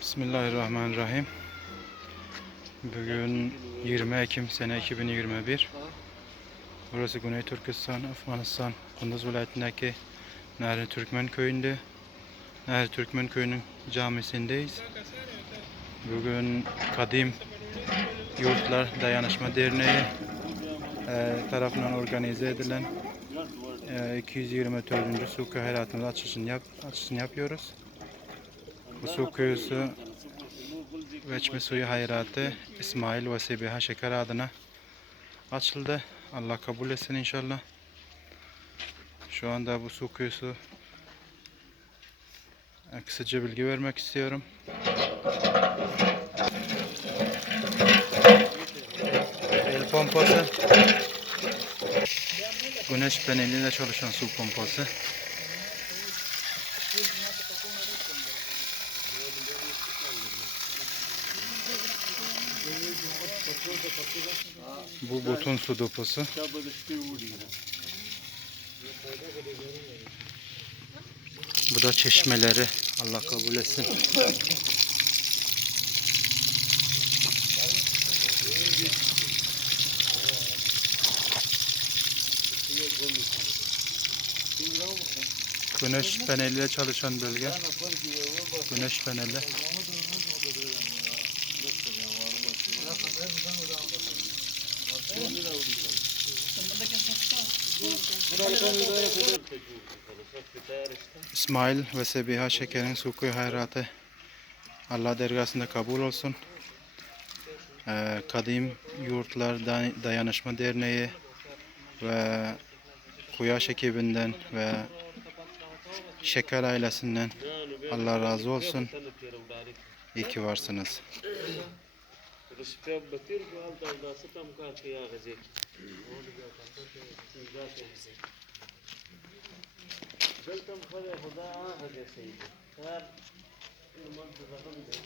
Bismillahirrahmanirrahim. Bugün 20 Ekim sene 2021. Burası Güney Türkistan, Afganistan, Kunduz vilayetindeki Nehri Türkmen köyünde. Nehri Türkmen köyünün camisindeyiz. Bugün Kadim Yurtlar Dayanışma Derneği e, tarafından organize edilen e, 224. su köy hayatımız açışını, yap, açışını yapıyoruz. Bu su kuyusu Veçme Suyu Hayratı İsmail ve Sebiha Şeker adına açıldı. Allah kabul etsin inşallah. Şu anda bu su kuyusu e, kısaca bilgi vermek istiyorum. El pompası Güneş paneliyle çalışan su pompası. Bu butun su deposu. Bu da çeşmeleri. Allah kabul etsin. Güneş paneliyle çalışan bölge. Güneş paneli. İsmail ve Sebiha Şeker'in sukuyu hayratı Allah dergasında kabul olsun. Ee, Kadim Yurtlar Day- Dayanışma Derneği ve Kuyaş ekibinden ve Şeker ailesinden Allah razı olsun. İyi ki varsınız. رشته بطیر بال دا دا ستم کا کیا غزه دلتم خدای خدا غزه سید خیر نماز رقم ده